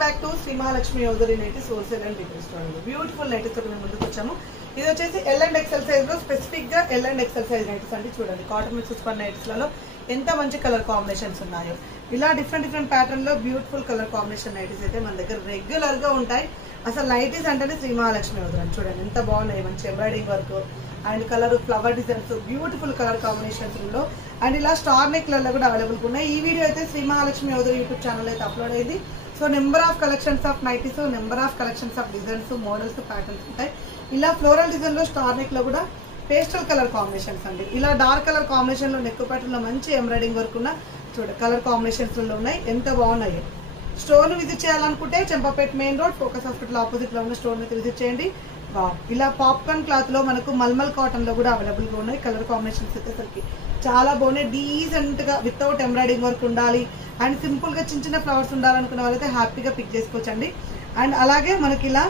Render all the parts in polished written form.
Back to Shri Mahalakshmi యోదరి nighties wholesale and retail store. Beautiful nighties తో మేము ముందుకు వచ్చాము. ఇది వచ్చేసి ఎల్ అండ్ ఎక్సెల్ సైజ్ లో స్పెసిఫిక్ గా L and XL size nighties అండి. చూడండి కాటన్ మిక్స్ పర్ నైటీస్ లలో ఎంత మంచి కలర్ కాంబినేషన్స్ ఉన్నాయో. ఇలా డిఫరెంట్ ప్యాటర్న్ లో బ్యూటిఫుల్ కలర్ కాంబినేషన్ నైటీస్ అయితే మన దగ్గర రెగ్యులర్ గా ఉంటాయి. అసలు నైటీస్ అంటేనే శ్రీ మహాలక్ష్మి యోదరి అని చూడండి ఎంత బాగున్నాయి. మంచి embroidering work and colour flower designs beautiful colour combinations లో అండ్ ఇలా స్టార్ నెక్ లలో కూడా అవైలబుల్ ఉన్నాయి. ఈ వీడియో అయితే శ్రీ మహాలక్ష్మి యోదరి యూట్యూబ్ ఛానల్ అయితే అప్లోడ్ అయింది. So number of collections of nighties, number of collections of designs, models, patterns ఉంటాయి. ఇలా ఫ్లోరల్ డిజైన్ లో స్టార్ నెక్ లో కూడా పేస్టల్ కలర్ కాంబినేషన్స్ అండి. ఇలా డార్క్ కలర్ కాంబినేషన్ లో నెక్ ప్యాటర్న్ లో మంచి ఎంబ్రాయిడింగ్ వర్క్ ఉన్న కలర్ కాంబినేషన్స్ లో ఉన్నాయి. ఎంత బాగున్నాయి. స్టోర్ విజిట్ చేయాలనుకుంటే Champapet main road focus hospital opposite లో ఉన్న స్టోర్ అయితే విజిట్ చేయండి. ఇలా పాప్కార్న్ క్లాత్ లో మనకు మల్మల్ కాటన్ లో కూడా అవైలబుల్ గా ఉన్నాయి. కలర్ కాంబినేషన్స్ వచ్చేసరికి చాలా బాగున్నాయి. డీసెంట్ గా వితౌట్ ఎంబ్రాయిడింగ్ వర్క్ ఉండాలి అండ్ సింపుల్ గా చిన్న ఫ్లవర్స్ ఉండాలనుకున్న వాళ్ళైతే హ్యాపీగా పిక్ చేసుకోవచ్చండి. అండ్ అలాగే మనకి ఇలా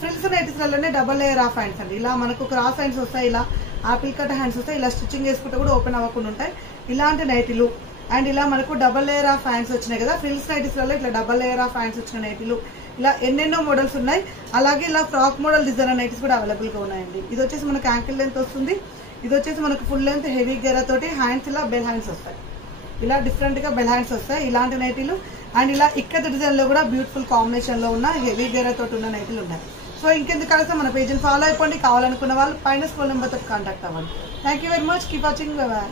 ఫ్రిల్స్ నైటీస్ వల్లనే డబల్ లేయర్ ఆఫ్ హ్యాండ్స్ అండి. ఇలా మనకు క్రాస్ హ్యాండ్స్ వస్తాయి, ఇలా ఆపిల్ కట్ హ్యాండ్స్ వస్తాయి. ఇలా స్టిచ్చింగ్ చేసుకుంటే కూడా ఓపెన్ అవ్వకుండా ఉంటాయి ఇలాంటి నైటీలు. అండ్ ఇలా మనకు డబల్ లేయర్ ఆఫ్ హ్యాండ్స్ వచ్చినాయి కదా ఫ్రిల్స్ నైటీస్ వల్ల, ఇట్లా డబల్ లేయర్ ఆఫ్ హ్యాండ్స్ వచ్చిన నైటీలు ఇలా ఎన్నెన్నో మోడల్స్ ఉన్నాయి. అలాగే ఇలా ఫ్రాక్ మోడల్ డిజైనర్ నైటీస్ కూడా అవైలబుల్ గా ఉన్నాయండి. ఇది వచ్చేసి మనకు యాంకిల్ లెంత్ వస్తుంది. ఇది వచ్చేసి మనకు ఫుల్ లెంత్ హెవీ గెరా తోటి హ్యాండ్స్ ఇలా బెల్ హ్యాండ్స్ వస్తాయి. ఇలా డిఫరెంట్ గా బెల్ హ్యాండ్స్ వస్తాయి ఇలాంటి నైటీలు. అండ్ ఇలా ఇక్కత డిజైన్ లో కూడా బ్యూటిఫుల్ కాంబినేషన్ లో ఉన్న హెవీ గెరా తోటి ఉన్న నైటీలు ఉన్నాయి. సో ఇంకెందుకు కలిసి మన పేజీని ఫాలో అయిపోండి. కావాలనుకున్న వాళ్ళు పైన స్క్రోల్ నెంబర్ తో కాంటాక్ట్ అవ్వండి. Thank you very much. Keep watching. By by.